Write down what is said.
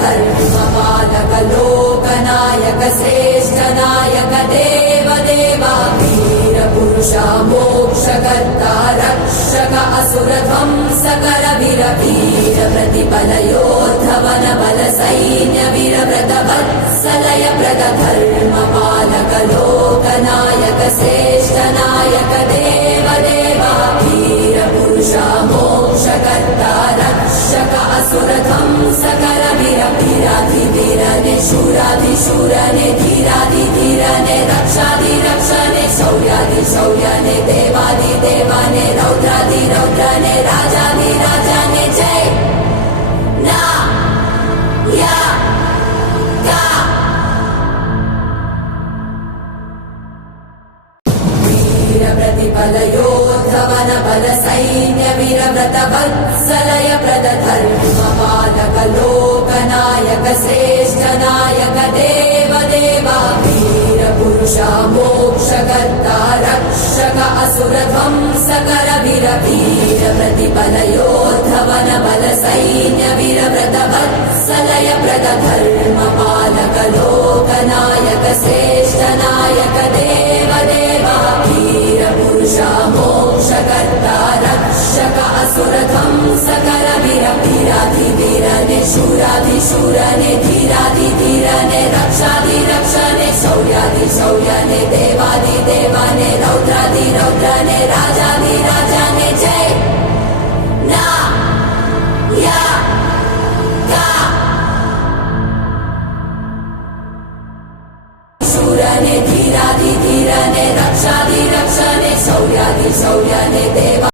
धर्मपालक लोकनायक श्रेष्ठ नायक देव देवा वीर पुरुषा मोक्षकर्ता रक्षक असुर ध्वंसकर वीर वीर प्रतिबल योद्धवन बल सैन्य वीर व्रत वत्सलय प्रद धर्मपालक लोकनायक श्रेष्ठ नायक देव देवा वीर पुरुषा मोक्षकर्ता रक्षक असुर ध्वंसकर वीर वीराधिवीरने शूराधिशूरने धीराधिधीरने रक्षाधिरक्षणे शौर्याधिशौर्यने देवाधिदेवाने रौद्राधिरौद्रने राजाधिराजाने जय ना या का वीर प्रतिबल योद्धवन बल सैन्य वीर व्रत वत्सलय प्रद धर्मपालक लोकनायक श्रेष्ठ नायक देव देवा वीर पुरुषा मोक्षकर्ता रक्षक असुर ध्वंसकर वीर वीर प्रतिबल योद्धवन बल सैन्य वीर व्रत वत्सलय प्रद धर्मपालक लोकनायक श्रेष्ठ नायक देव देवा वीर पुरुषा मोक्षकर्ता रक्षक असुर ध्वंसकर वीर वीराधिवीरने शूराधिशूरने धीराधिधीरने रक्षाधिरक्षणे शौर्याधिशौर्यने देवाधिदेवाने रौद्राधिरौद्रने राजाधिराजाने जय ना या का शूरने धीराधिधीरने रक्षाधिरक्षणे शौर्याधिशौर्यने देवा